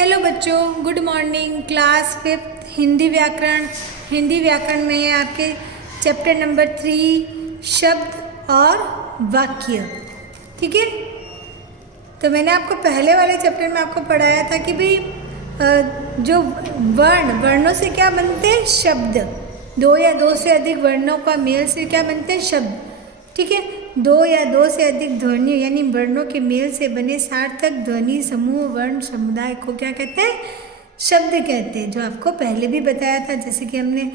Hello बच्चों, good morning. Class 5 Hindi व्याकरण में है आपके चैप्टर नंबर 3 शब्द और वाक्य। ठीक है, तो मैंने आपको पहले वाले चैप्टर में आपको पढ़ाया था कि भाई जो वर्णों से क्या बनते हैं शब्द, दो या दो से अधिक वर्णों का मेल से क्या बनते हैं शब्द। ठीक है, दो या दो से अधिक ध्वनि यानी वर्णों के मेल से बने सार्थक ध्वनि समूह वर्ण समुदाय को क्या कहते हैं, शब्द कहते हैं। जो आपको पहले भी बताया था, जैसे कि हमने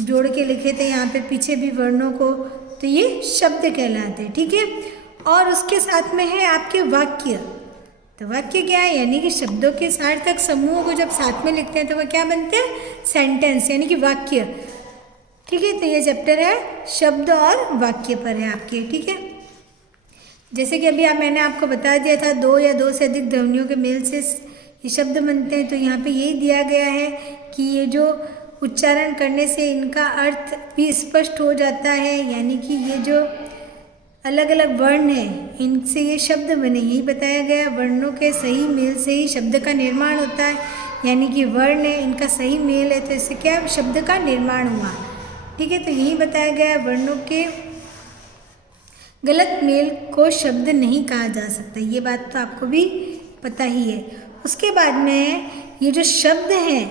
जोड़ के लिखे थे यहाँ पे पीछे भी वर्णों को, तो ये शब्द कहलाते हैं। ठीक है, और उसके साथ में है आपके वाक्य। तो वाक्य क्या है, यानी कि शब्दों के सार्थक समूह को जब साथ में लिखते हैं तो वह क्या बनते हैं, सेंटेंस यानी कि वाक्य। ठीक है, तो ये चैप्टर है शब्द और वाक्य पर है आपके। ठीक है, जैसे कि अभी मैंने आपको बता दिया था, दो या दो से अधिक ध्वनियों के मेल से ये शब्द बनते हैं। तो यहाँ पे यही दिया गया है कि ये जो उच्चारण करने से इनका अर्थ भी स्पष्ट हो जाता है, यानी कि ये जो अलग अलग वर्ण हैं इनसे ये शब्द बने, यही बताया गया। वर्णों के सही मेल से ही शब्द का निर्माण होता है, यानी कि वर्ण है इनका सही मेल है तो इससे क्या शब्द का निर्माण हुआ। ठीक है, तो यही बताया गया, वर्णों के गलत मेल को शब्द नहीं कहा जा सकता। ये बात तो आपको भी पता ही है। उसके बाद में ये जो शब्द हैं,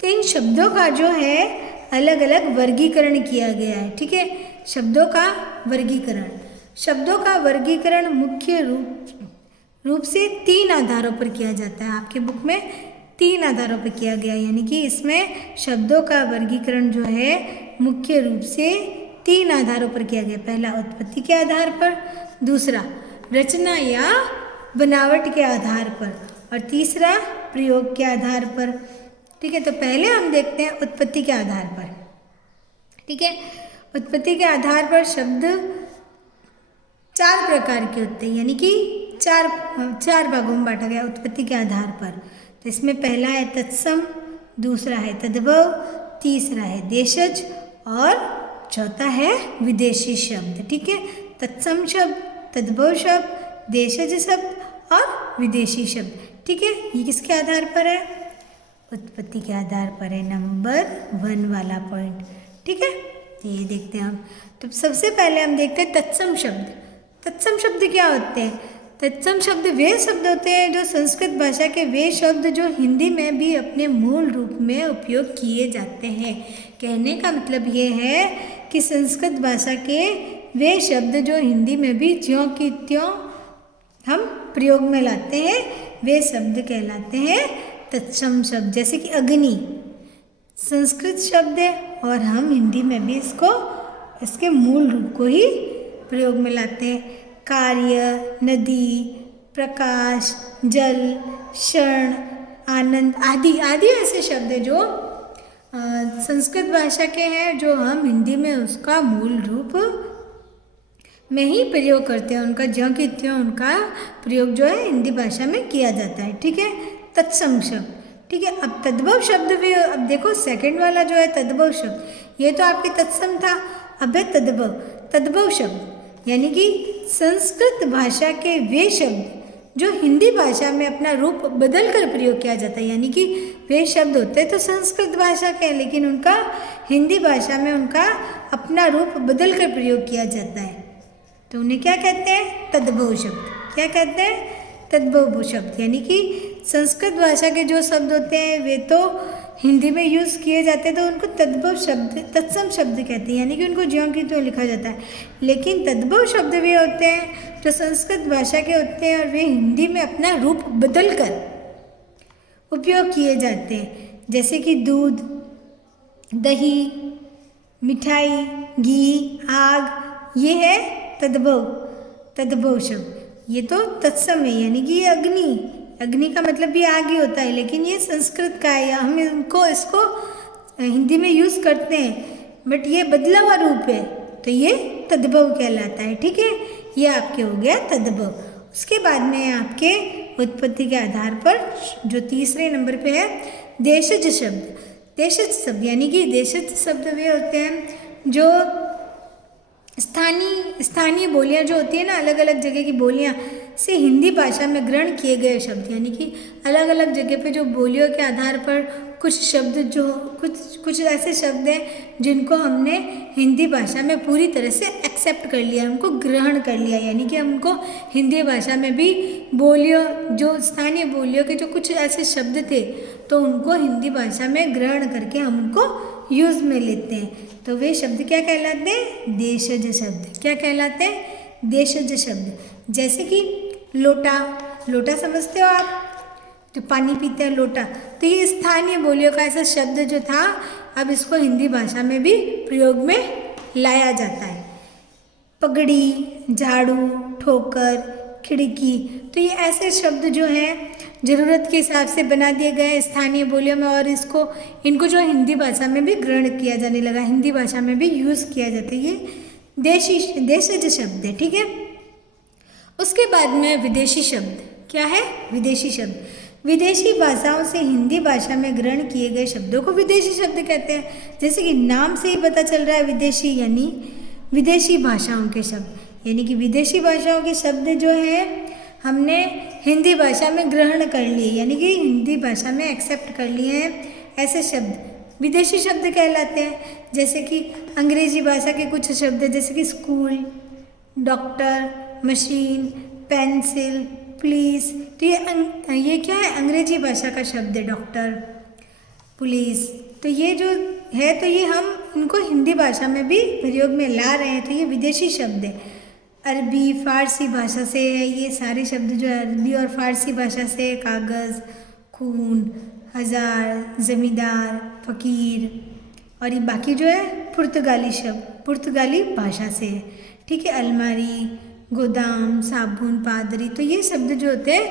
तो इन शब्दों का जो है अलग अलग वर्गीकरण किया गया है। ठीक है, शब्दों का वर्गीकरण मुख्य रूप से 3 आधारों पर किया जाता है। आपके बुक में 3 आधारों पर किया गया है, यानी कि इसमें शब्दों का वर्गीकरण जो है मुख्य रूप से 3 आधारों पर किया गया। पहला उत्पत्ति के आधार पर, दूसरा रचना या बनावट के आधार पर, और तीसरा प्रयोग के आधार पर। ठीक है, तो पहले हम देखते हैं उत्पत्ति के आधार पर। ठीक है, उत्पत्ति के आधार पर शब्द 4 प्रकार के होते हैं, यानी कि चार भागों में बांटा गया उत्पत्ति के आधार पर। तो इसमें पहला है तत्सम, दूसरा है तद्भव, तीसरा है देशज और चौथा है विदेशी शब्द। ठीक है, तत्सम शब्द, तद्भव शब्द, देशज शब्द और विदेशी शब्द। ठीक है, ये किसके आधार पर है, उत्पत्ति के आधार पर है, नंबर 1 वाला पॉइंट। ठीक है, ये देखते हैं हम। तो सबसे पहले हम देखते हैं तत्सम शब्द। तत्सम शब्द क्या होते हैं, तत्सम शब्द वे शब्द होते हैं जो संस्कृत भाषा के वे शब्द जो हिंदी में भी अपने मूल रूप में उपयोग किए जाते हैं। कहने का मतलब ये है कि संस्कृत भाषा के वे शब्द जो हिंदी में भी ज्यों की त्यों हम प्रयोग में लाते हैं, वे शब्द कहलाते हैं तत्सम शब्द। जैसे कि अग्नि संस्कृत शब्द है और हम हिंदी में भी इसके मूल रूप को ही प्रयोग में लाते हैं। कार्य, नदी, प्रकाश, जल, क्षण, आनंद आदि ऐसे शब्द हैं जो संस्कृत भाषा के हैं, जो हम हिंदी में उसका मूल रूप में ही प्रयोग करते हैं। उनका ज्यों की त्यों उनका प्रयोग जो है हिंदी भाषा में किया जाता है। ठीक है, तत्सम शब्द। ठीक है, अब तद्भव शब्द भी, अब देखो सेकंड वाला जो है तद्भव शब्द, ये तो आपके तत्सम था, अब है तद्भव शब्द, यानी कि संस्कृत भाषा के वे शब्द जो हिंदी भाषा में अपना रूप बदल कर प्रयोग किया जाता है। यानी कि वे शब्द होते हैं तो संस्कृत भाषा के हैं, लेकिन उनका हिंदी भाषा में उनका अपना रूप बदल कर प्रयोग किया जाता है, तो उन्हें क्या कहते हैं, तद्भव शब्द। क्या कहते हैं, तद्भव शब्द। यानी कि संस्कृत भाषा के जो शब्द होते हैं वे तो हिंदी में यूज़ किए जाते हैं, तो उनको तद्भव शब्द, तत्सम शब्द कहते हैं, यानी कि उनको ज्यों की त्यों लिखा जाता है। लेकिन तद्भव शब्द भी होते हैं जो संस्कृत भाषा के होते हैं और वे हिंदी में अपना रूप बदल कर उपयोग किए जाते हैं। जैसे कि दूध, दही, मिठाई, घी, आग, ये है तद्भव शब्द। ये तो तत्सम है, यानी कि ये अग्नि का भी भी आग ही होता है, लेकिन ये संस्कृत का है, हम इसको हिंदी में यूज़ करते हैं, बट ये बदला हुआ रूप है, तो ये तद्भव कहलाता है। ठीक है, ये आपके हो गया तद्भव। उसके बाद में आपके उत्पत्ति के आधार पर जो तीसरे नंबर पे है देशज शब्द। देशज शब्द यानी कि देशज शब्द वे होते हैं जो स्थानीय बोलियां जो होती है ना, अलग अलग जगह की बोलियां, से हिंदी भाषा में ग्रहण किए गए शब्द, यानी कि अलग अलग जगह पे जो बोलियों के आधार पर कुछ शब्द जो कुछ ऐसे शब्द हैं जिनको हमने हिंदी भाषा में पूरी तरह से एक्सेप्ट कर लिया, उनको ग्रहण कर लिया, यानी कि हम उनको हिंदी भाषा में भी बोलियों जो स्थानीय बोलियों के जो कुछ ऐसे शब्द थे तो उनको हिंदी भाषा में ग्रहण करके हम उनको यूज़ में लेते हैं। तो वे शब्द क्या कहलाते हैं? देशज शब्द। क्या कहलाते हैं? देशज शब्द। जैसे कि लोटा, लोटा समझते हो आप, जो पानी पीते हैं लोटा, तो ये स्थानीय बोलियों का ऐसा शब्द जो था, अब इसको हिंदी भाषा में भी प्रयोग में लाया जाता है। पगड़ी, झाड़ू, ठोकर, खिड़की, तो ये ऐसे शब्द जो हैं ज़रूरत के हिसाब से बना दिए गए स्थानीय बोलियों में, और इनको जो हिंदी भाषा में भी ग्रहण किया जाने लगा, हिंदी भाषा में भी यूज़ किया जाता है। ये देशज शब्द है, ठीक है। उसके बाद में विदेशी शब्द। क्या है? विदेशी शब्द। विदेशी भाषाओं से हिंदी भाषा में ग्रहण किए गए शब्दों को विदेशी शब्द कहते हैं। जैसे कि नाम से ही पता चल रहा है, विदेशी यानी विदेशी भाषाओं के शब्द, यानी कि विदेशी भाषाओं के शब्द जो है हमने हिंदी भाषा में ग्रहण कर लिए, यानी कि हिंदी भाषा में एक्सेप्ट कर लिए हैं, ऐसे शब्द विदेशी शब्द कहलाते हैं। जैसे कि अंग्रेजी भाषा के कुछ शब्द जैसे कि school, doctor, machine, pencil, police, तो ये क्या है? अंग्रेजी भाषा का शब्द है, डॉक्टर, पुलिस। तो ये जो है तो ये हम इनको हिंदी भाषा में भी प्रयोग में ला रहे हैं, तो ये विदेशी शब्द है। अरबी, फारसी भाषा से है, ये सारे शब्द जो है अरबी और फारसी भाषा से, कागज़, खून, हज़ार, ज़मींदार, फ़कीर, और ये बाकी जो है पुर्तगाली शब्द, पुर्तगाली भाषा से है, ठीक है। अलमारी, गोदाम, साबुन, पादरी, तो ये शब्द जो होते हैं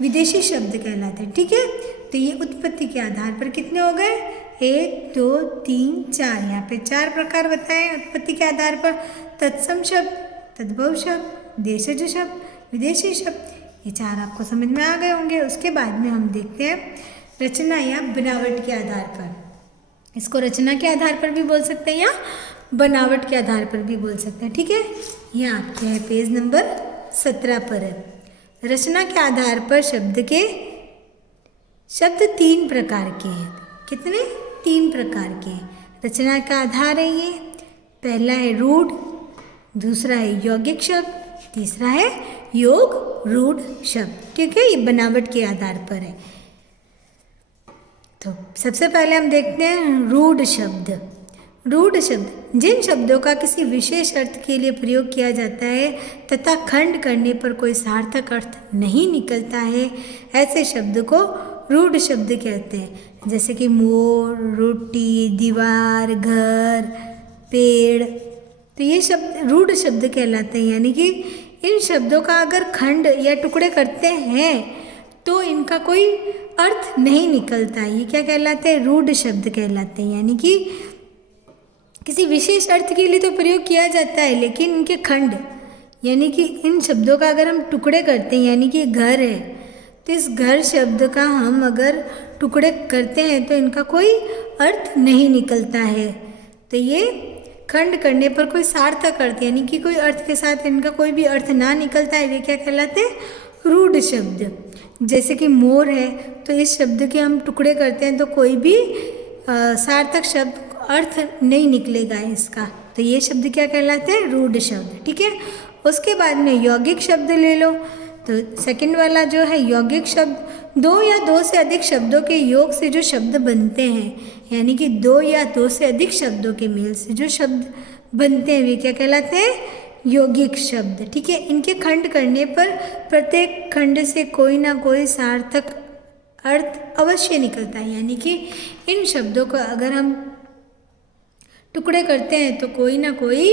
विदेशी शब्द कहलाते हैं, ठीक है। तो ये उत्पत्ति के आधार पर कितने हो गए? 1, 2, 3, 4। यहाँ पे 4 प्रकार बताए उत्पत्ति के आधार पर। तत्सम शब्द, तद्भव शब्द, देशज शब्द, विदेशी शब्द, ये 4 आपको समझ में आ गए होंगे। उसके बाद में हम देखते हैं रचना या बनावट के आधार पर। इसको रचना के आधार पर भी बोल सकते हैं या बनावट के आधार पर भी बोल सकते हैं, ठीक है। ये आपके है पेज नंबर 17 पर है। रचना के आधार पर शब्द 3 प्रकार के हैं। कितने? 3 प्रकार के हैं। रचना का आधार है ये, पहला है रूढ़, दूसरा है यौगिक शब्द, तीसरा है योग रूढ़ शब्द, ठीक है। ये बनावट के आधार पर है। तो सबसे पहले हम देखते हैं रूढ़ शब्द। रूढ़ शब्द जिन शब्दों का किसी विशेष अर्थ के लिए प्रयोग किया जाता है तथा खंड करने पर कोई सार्थक अर्थ नहीं निकलता है, ऐसे शब्द को रूढ़ शब्द कहते हैं। जैसे कि मोर, रोटी, दीवार, घर, पेड़, तो ये शब्द रूढ़ शब्द कहलाते हैं। यानी कि इन शब्दों का अगर खंड या टुकड़े करते हैं तो इनका कोई अर्थ नहीं निकलता है। ये क्या कहलाते हैं? रूढ़ शब्द कहलाते हैं। यानी कि किसी विशेष अर्थ के लिए तो प्रयोग किया जाता है, लेकिन इनके खंड यानी कि इन शब्दों का अगर हम टुकड़े करते हैं, यानी कि घर है तो इस घर शब्द का हम अगर टुकड़े करते हैं तो इनका कोई अर्थ नहीं निकलता है। तो ये खंड करने पर कोई सार्थक अर्थ यानी कि कोई अर्थ के साथ इनका कोई भी अर्थ ना निकलता है, वे क्या कहलाते हैं? रूढ़ शब्द। जैसे कि मोर है तो इस शब्द के हम टुकड़े करते हैं तो कोई भी सार्थक शब्द अर्थ नहीं निकलेगा इसका, तो ये शब्द क्या कहलाते हैं? रूढ़ शब्द, ठीक है। उसके बाद में यौगिक शब्द ले लो, तो सेकंड वाला जो है यौगिक शब्द, 2 या 2 से अधिक शब्दों के योग से जो शब्द बनते हैं, यानी कि 2 या 2 से अधिक शब्दों के मेल से जो शब्द बनते हैं वे क्या कहलाते हैं? यौगिक शब्द, ठीक है। इनके खंड करने पर प्रत्येक खंड से कोई ना कोई सार्थक अर्थ अवश्य निकलता है, यानी कि इन शब्दों को अगर हम टुकड़े करते हैं तो कोई ना कोई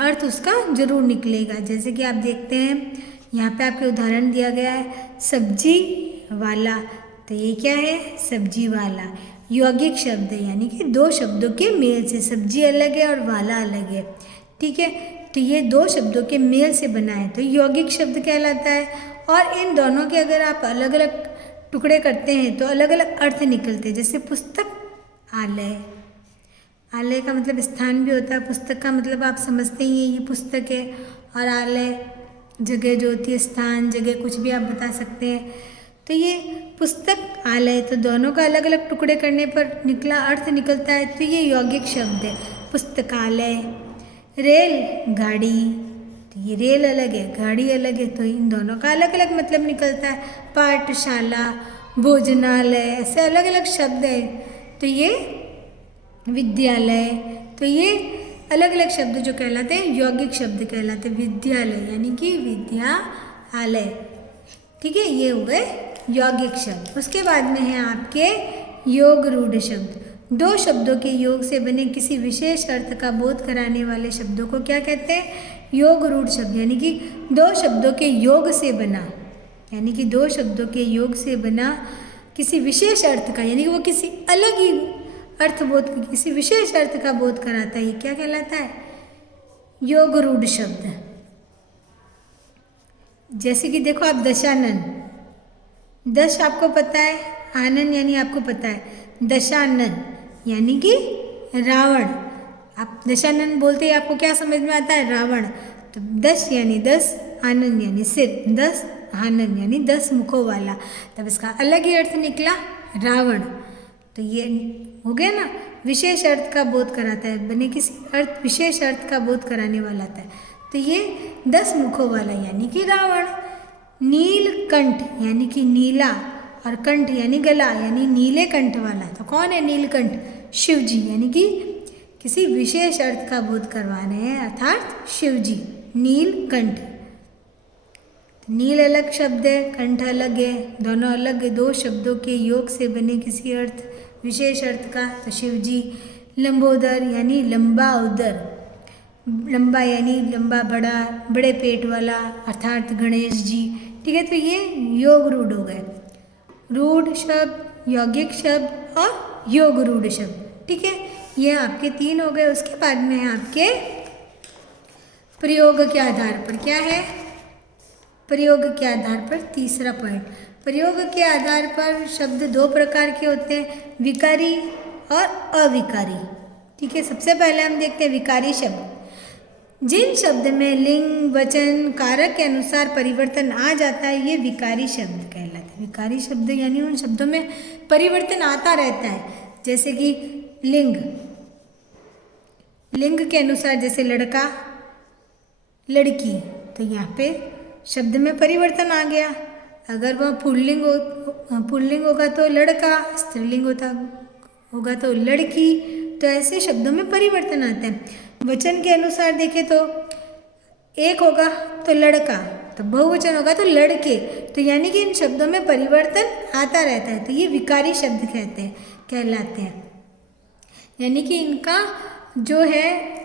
अर्थ उसका जरूर निकलेगा। जैसे कि आप देखते हैं यहाँ पे आपके उदाहरण दिया गया है सब्जी वाला, तो ये क्या है? सब्जी वाला यौगिक शब्द है, यानी कि 2 शब्दों के मेल से, सब्जी अलग है और वाला अलग है, ठीक है। तो ये 2 शब्दों के मेल से बना है तो यौगिक शब्द कहलाता है। और इन दोनों के अगर आप अलग अलग टुकड़े करते हैं तो अलग अलग अर्थ निकलते हैं। जैसे पुस्तक आलय, आलय का मतलब स्थान भी होता है, पुस्तक का मतलब आप समझते ही हैं ये पुस्तक है, और आलय जगह जो होती है, स्थान, जगह, कुछ भी आप बता सकते हैं। तो ये पुस्तक आलय, तो दोनों का अलग अलग टुकड़े करने पर निकला अर्थ निकलता है, तो ये यौगिक शब्द है, पुस्तकालय। रेल गाड़ी, तो ये रेल अलग है, गाड़ी अलग है, तो इन दोनों का अलग अलग मतलब निकलता है। पाठशाला, भोजनालय, ऐसे अलग अलग शब्द है। तो ये विद्यालय, तो ये अलग अलग शब्द जो कहलाते हैं यौगिक शब्द कहलाते हैं। विद्यालय यानी कि विद्यालय, ठीक है, ये हो गए यौगिक शब्द। उसके बाद में है आपके योग रूढ़ शब्द। दो शब्दों के योग से बने किसी विशेष अर्थ का बोध कराने वाले शब्दों को क्या कहते हैं? योग रूढ़ शब्द। यानी कि दो शब्दों के योग से बना, यानी कि दो शब्दों के योग से बना किसी विशेष अर्थ का, यानी कि वो किसी अलग ही अर्थ बोध, किसी विशेष अर्थ का बोध कराता है, ये क्या कहलाता है? योग रूढ़ शब्द। जैसे कि देखो आप दशानन, दश आपको पता है, आनन यानी आपको पता है, दशानन यानी कि रावण। आप दशानन बोलते ही आपको क्या समझ में आता है? रावण। तो दश यानी 10, आनन यानी सिर, 10 आनन यानी 10 मुखों वाला, तब इसका अलग ही अर्थ निकला रावण। तो ये हो गया ना, विशेष अर्थ का बोध कराता है, बने किसी अर्थ, विशेष अर्थ का बोध कराने वाला था। तो ये 10 मुखों वाला यानी कि रावण। नीलकंठ यानी कि नीला, और कंठ यानी गला, यानी नीले कंठ वाला। तो कौन है नीलकंठ? शिव जी, यानी कि किसी विशेष अर्थ का बोध करवाने हैं, अर्थात शिव जी। नीलकंठ, नील अलग शब्द है, कंठ अलग है, दोनों अलग है, दो शब्दों के योग से बने किसी अर्थ, विशेष अर्थ का, तो शिव जी। लंबोदर यानी लंबा उदर, लंबा यानी लंबा, बड़ा, बड़े पेट वाला, अर्थात गणेश जी। ठीक है, तो ये योग रूढ़ हो गए। रूढ़ शब्द, यौगिक शब्द और योग रूढ़ शब्द। ठीक है, ये आपके 3 हो गए। उसके बाद में है आपके प्रयोग के आधार पर। क्या है? प्रयोग के आधार पर तीसरा पॉइंट। प्रयोग के आधार पर शब्द 2 प्रकार के होते हैं, विकारी और अविकारी। ठीक है, सबसे पहले हम देखते हैं विकारी शब्द। जिन शब्द में लिंग, वचन, कारक के अनुसार परिवर्तन आ जाता है, ये विकारी शब्द कहलाते हैं। विकारी शब्द यानी उन शब्दों में परिवर्तन आता रहता है, जैसे कि लिंग, लिंग के अनुसार, जैसे लड़का, लड़की, तो यहाँ पे शब्द में परिवर्तन आ गया। अगर वह पुल्लिंग होगा तो लड़का, स्त्रीलिंग होगा तो लड़की, तो ऐसे शब्दों में परिवर्तन आता है। वचन के अनुसार देखें तो एक होगा तो लड़का, तो बहुवचन होगा तो लड़के, तो यानी कि इन शब्दों में परिवर्तन आता रहता है, तो ये विकारी शब्द कहलाते हैं। यानी कि इनका जो है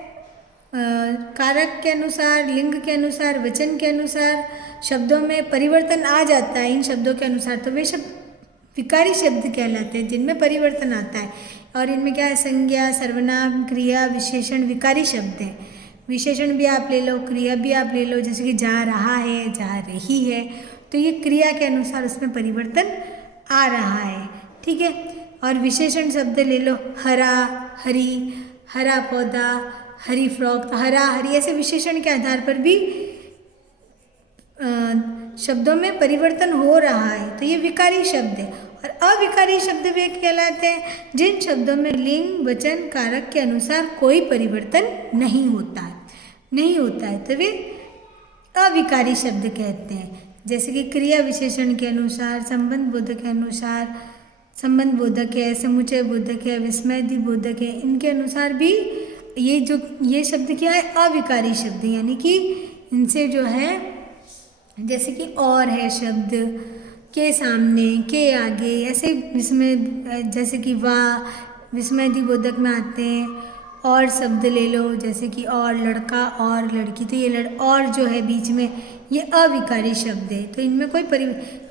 कारक के अनुसार, लिंग के अनुसार, वचन के अनुसार शब्दों में परिवर्तन आ जाता है इन शब्दों के अनुसार, तो वे शब्द विकारी शब्द कहलाते हैं, जिनमें परिवर्तन आता है। और इनमें क्या है? संज्ञा, सर्वनाम, क्रिया, विशेषण विकारी शब्द हैं। विशेषण भी आप ले लो, क्रिया भी आप ले लो, जैसे कि जा रहा है, जा रही है, तो ये क्रिया के अनुसार उसमें परिवर्तन आ रहा है। ठीक है, और विशेषण शब्द ले लो, हरा, हरी, हरा पौधा, हरी फ्रॉक, तो हरा, हरी, ऐसे विशेषण के आधार पर भी शब्दों में परिवर्तन हो रहा है, तो ये विकारी शब्द है। और अविकारी शब्द वे कहलाते हैं जिन शब्दों में लिंग, वचन, कारक के अनुसार कोई परिवर्तन नहीं होता है, तो वे अविकारी शब्द कहते हैं। जैसे कि क्रिया विशेषण के अनुसार, संबंध बोधक के अनुसार, संबंध बोधक है, समुचय बोधक है, विस्मयादि बोधक है, इनके अनुसार भी ये शब्द क्या है? अविकारी शब्द, यानी कि इनसे जो है, जैसे कि और है शब्द, के सामने, के आगे, ऐसे इसमें, जैसे कि वाह, विस्मयादि बोधक में आते हैं। और शब्द ले लो, जैसे कि और लड़का, और लड़की, तो ये और जो है बीच में, ये अविकारी शब्द है, तो इनमें कोई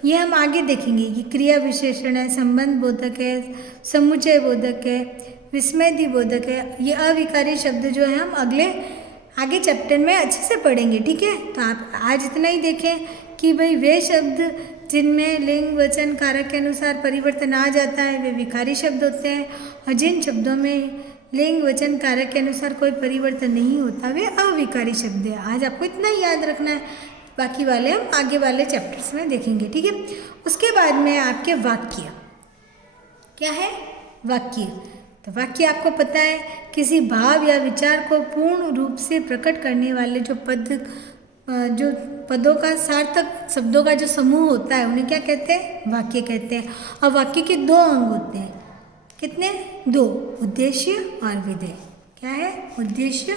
ये हम आगे देखेंगे कि क्रिया विशेषण है, संबंध बोधक है, समुचय बोधक है, विस्मयादि बोधक है। ये अविकारी शब्द जो है हम आगे चैप्टर में अच्छे से पढ़ेंगे। ठीक है, तो आप आज इतना ही देखें कि भाई वे शब्द जिनमें लिंग, वचन, कारक के अनुसार परिवर्तन आ जाता है, वे विकारी शब्द होते हैं, और जिन शब्दों में लिंग, वचन, कारक के अनुसार कोई परिवर्तन नहीं होता, वे अविकारी शब्द है। आज आपको इतना ही याद रखना है बाकी वाले हम आगे वाले चैप्टर्स में देखेंगे, ठीक है। उसके बाद में आपके वाक्य, क्या है वाक्य। तो वाक्य आपको पता है किसी भाव या विचार को पूर्ण रूप से प्रकट करने वाले जो पदों का सार्थक शब्दों का जो समूह होता है उन्हें क्या कहते हैं, वाक्य कहते हैं। और वाक्य के दो अंग होते हैं, कितने, दो, उद्देश्य और विधेय। क्या है, उद्देश्य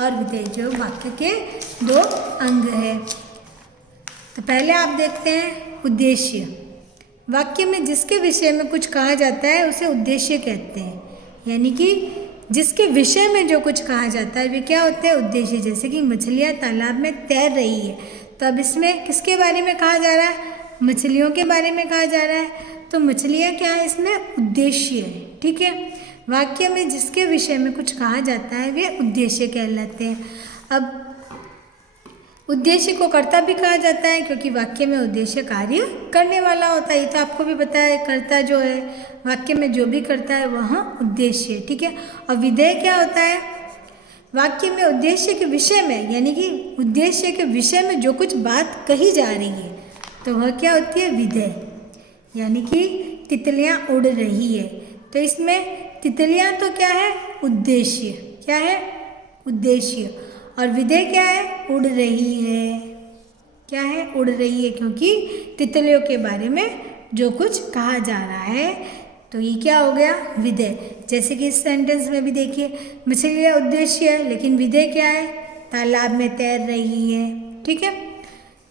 और विधेय, जो वाक्य के दो अंग है। तो पहले आप देखते हैं उद्देश्य। वाक्य में जिसके विषय में कुछ कहा जाता है उसे उद्देश्य कहते हैं, यानी कि जिसके विषय में जो कुछ कहा जाता है वे क्या होते हैं, उद्देश्य। जैसे कि मछलियाँ तालाब में तैर रही है, तो अब इसमें किसके बारे में कहा जा रहा है, मछलियों के बारे में कहा जा रहा है। तो मछलियाँ क्या है, इसमें उद्देश्य है, ठीक है। वाक्य में जिसके विषय में कुछ कहा जाता है वे उद्देश्य कहलाते हैं। अब उद्देश्य को कर्ता भी कहा जाता है क्योंकि वाक्य में उद्देश्य कार्य करने वाला होता है। ये तो आपको भी पता है, कर्ता जो है वाक्य में जो भी करता है वह उद्देश्य है, ठीक है। और विधेय क्या होता है, वाक्य में उद्देश्य के विषय में, यानी कि उद्देश्य के विषय में जो कुछ बात कही जा रही है तो वह क्या होती है, विधेय। यानी कि तितलियाँ उड़ रही है, तो इसमें तितलियाँ तो क्या है, उद्देश्य, क्या है, उद्देश्य। और विधेय क्या है, उड़ रही है, क्या है, उड़ रही है, क्योंकि तितलियों के बारे में जो कुछ कहा जा रहा है तो ये क्या हो गया, विधेय। जैसे कि इस सेंटेंस में भी देखिए, मछलियाँ उद्देश्य है लेकिन विधेय क्या है, तालाब में तैर रही है, ठीक है।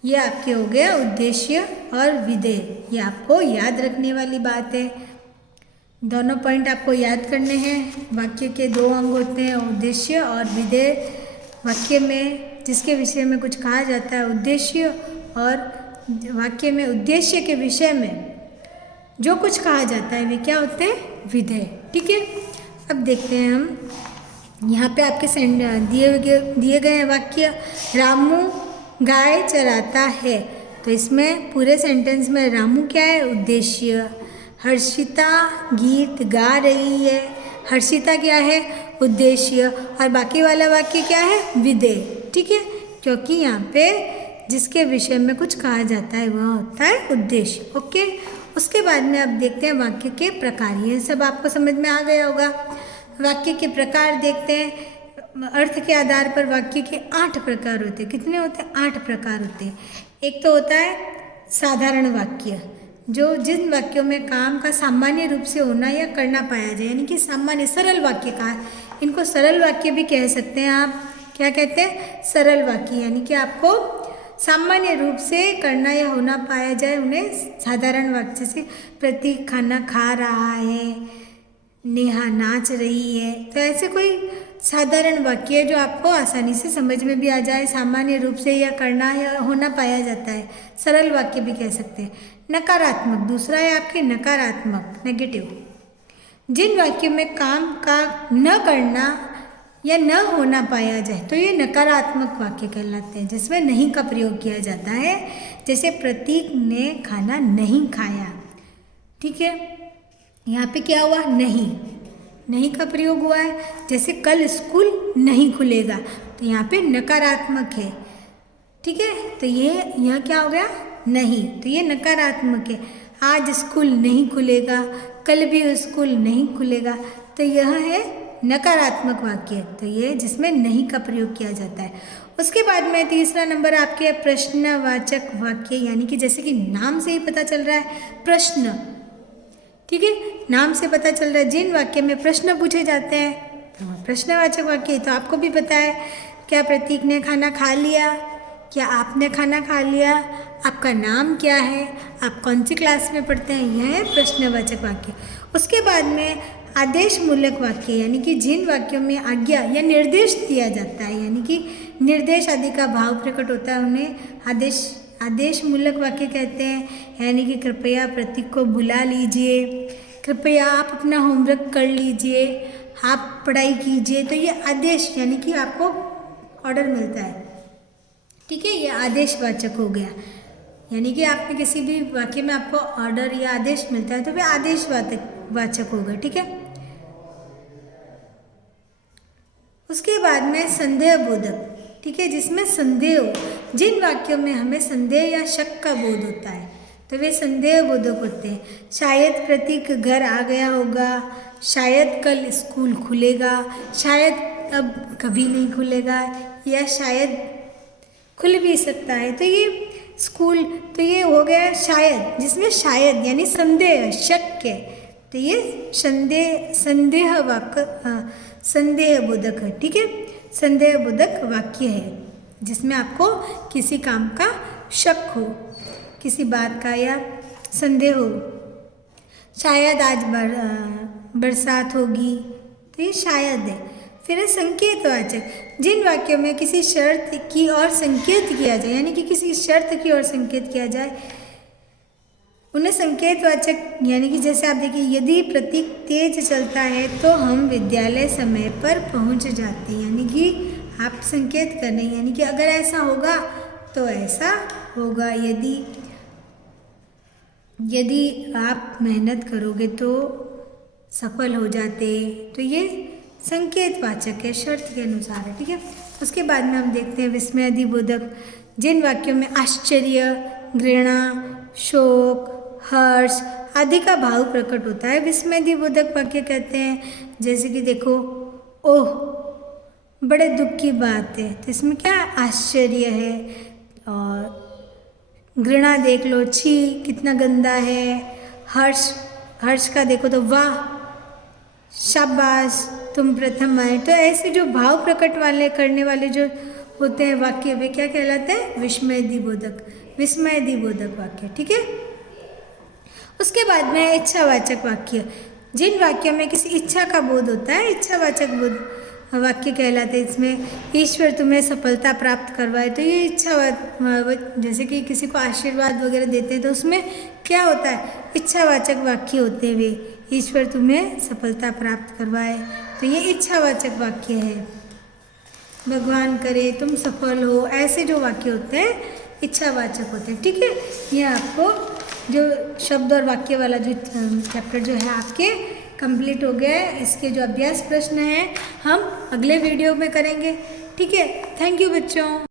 ये आपके हो गया उद्देश्य और विधेय। ये आपको याद रखने वाली बात है, दोनों पॉइंट आपको याद करने हैं। वाक्य के दो अंग होते हैं, उद्देश्य और विधेय। वाक्य में जिसके विषय में कुछ कहा जाता है उद्देश्य, और वाक्य में उद्देश्य के विषय में जो कुछ कहा जाता है वे क्या होते हैं, विधेय, ठीक है। अब देखते हैं हम यहाँ पे आपके दिए गए हैं वाक्य। रामू गाय चराता है, तो इसमें पूरे सेंटेंस में रामू क्या है, उद्देश्य। हर्षिता गीत गा रही है, हर्षिता क्या है, उद्देश्य। और बाकी वाला वाक्य क्या है, विधेय, ठीक है, क्योंकि यहाँ पे जिसके विषय में कुछ कहा जाता है वह होता है उद्देश्य, ओके। उसके बाद में अब देखते हैं वाक्य के प्रकार। ये सब आपको समझ में आ गया होगा। वाक्य के प्रकार देखते हैं। अर्थ के आधार पर वाक्य के 8 प्रकार होते हैं। कितने होते हैं, 8 प्रकार होते हैं। एक तो होता है साधारण वाक्य, जो जिन वाक्यों में काम का सामान्य रूप से होना या करना पाया जाए, यानी कि सामान्य सरल वाक्य का, इनको सरल वाक्य भी कह सकते हैं आप। क्या कहते हैं, सरल वाक्य, यानी कि आपको सामान्य रूप से करना या होना पाया जाए उन्हें साधारण वाक्य। जैसे प्रतीक खाना खा रहा है, नेहा नाच रही है, तो ऐसे कोई साधारण वाक्य है जो आपको आसानी से समझ में भी आ जाए, सामान्य रूप से या करना या होना पाया जाता है, सरल वाक्य भी कह सकते हैं। नकारात्मक, दूसरा है आपके नकारात्मक, नेगेटिव। जिन वाक्यों में काम का न करना या न होना पाया जाए तो ये नकारात्मक वाक्य कहलाते हैं, जिसमें नहीं का प्रयोग किया जाता है। जैसे प्रतीक ने खाना नहीं खाया, ठीक है, यहाँ पे क्या हुआ, नहीं का प्रयोग हुआ है। जैसे कल स्कूल नहीं खुलेगा, तो यहाँ पे नकारात्मक है, ठीक है, तो यह क्या हो गया, नहीं, तो ये नकारात्मक है। आज स्कूल नहीं खुलेगा, कल भी स्कूल नहीं खुलेगा, तो यह है नकारात्मक वाक्य, तो ये जिसमें नहीं का प्रयोग किया जाता है। उसके बाद में तीसरा नंबर आपके प्रश्नवाचक वाक्य, यानी कि जैसे कि नाम से ही पता चल रहा है प्रश्न, ठीक है, नाम से पता चल रहा है जिन वाक्य में प्रश्न पूछे जाते हैं तो प्रश्नवाचक वाक्य। तो आपको भी पता है, क्या प्रतीक ने खाना खा लिया, क्या आपने खाना खा लिया, आपका नाम क्या है, आप कौन सी क्लास में पढ़ते हैं, यह है प्रश्नवाचक वाक्य। उसके बाद में आदेशमूलक वाक्य, यानी कि जिन वाक्यों में आज्ञा या निर्देश दिया जाता है, यानी कि निर्देश आदि का भाव प्रकट होता है, उन्हें आदेशमूलक वाक्य कहते हैं। यानी कि कृपया प्रतीक को बुला लीजिए, कृपया आप अपना होमवर्क कर लीजिए, आप पढ़ाई कीजिए, तो ये आदेश, यानी कि आपको ऑर्डर मिलता है, ठीक है, ये आदेशवाचक हो गया। यानी कि आपने किसी भी वाक्य में आपको ऑर्डर या आदेश मिलता है तो वह आदेशवाचक होगा, ठीक है। उसके बाद में संदेहबोधक, ठीक है, जिसमें संदेह हो। जिन वाक्यों में हमें संदेह या शक का बोध होता है तो वे संदेह बोधक होते हैं। शायद प्रतीक घर आ गया होगा, शायद कल स्कूल खुलेगा, शायद अब कभी नहीं खुलेगा, या शायद खुल भी सकता है। तो ये स्कूल, तो ये हो गया शायद, जिसमें शायद यानी संदेह, शक है। तो ये संदेह वाक्य, संदेह बोधक है। ठीक है, संदेह बोधक वाक्य है जिसमें आपको किसी काम का शक हो, किसी बात का या संदेह हो। शायद आज बरसात होगी, तो ये शायद है। फिर है संकेतवाचक, जिन वाक्यों में किसी शर्त की ओर संकेत किया जाए, यानी कि किसी शर्त की ओर संकेत किया जाए, उन्हें संकेतवाचक, यानी कि जैसे आप देखिए, यदि प्रतीक तेज चलता है तो हम विद्यालय समय पर पहुंच जाते हैं, यानी कि आप संकेत कर रहे हैं, यानी कि अगर ऐसा होगा तो ऐसा होगा, यदि आप मेहनत करोगे तो सफल हो जाते। तो ये संकेतवाचक है, शर्त के अनुसार है। ठीक है, उसके बाद में हम देखते हैं विस्मयादिबोधक, जिन वाक्यों में आश्चर्य, घृणा, शोक, हर्ष आदि का भाव प्रकट होता है, विस्मयादिबोधक वाक्य कहते हैं। जैसे कि देखो, ओह बड़े दुख की बात है, तो इसमें क्या आश्चर्य है। और घृणा देख लो, छी कितना गंदा है। हर्ष का देखो तो वाह, शाबाश तुम प्रथम आए। तो ऐसे जो भाव प्रकट करने वाले जो होते हैं वाक्य, वे क्या कहलाते हैं? विस्मयादिबोधक वाक्य। ठीक है, उसके बाद में इच्छावाचक वाक्य, जिन वाक्यों में किसी इच्छा का बोध होता है, इच्छावाचक वाक्य कहलाते हैं। इसमें ईश्वर तुम्हें सफलता प्राप्त करवाए, तो ये जैसे कि किसी को आशीर्वाद वगैरह देते हैं तो उसमें क्या होता है? इच्छावाचक वाक्य होते हैं वे, ईश्वर तुम्हें सफलता प्राप्त करवाए, तो ये इच्छावाचक वाक्य है। भगवान करे तुम सफल हो, ऐसे जो वाक्य होते हैं इच्छावाचक होते हैं। ठीक है, ये आपको जो शब्द और वाक्य वाला जो चैप्टर जो है आपके कंप्लीट हो गया है। इसके जो अभ्यास प्रश्न हैं हम अगले वीडियो में करेंगे। ठीक है, थैंक यू बच्चों।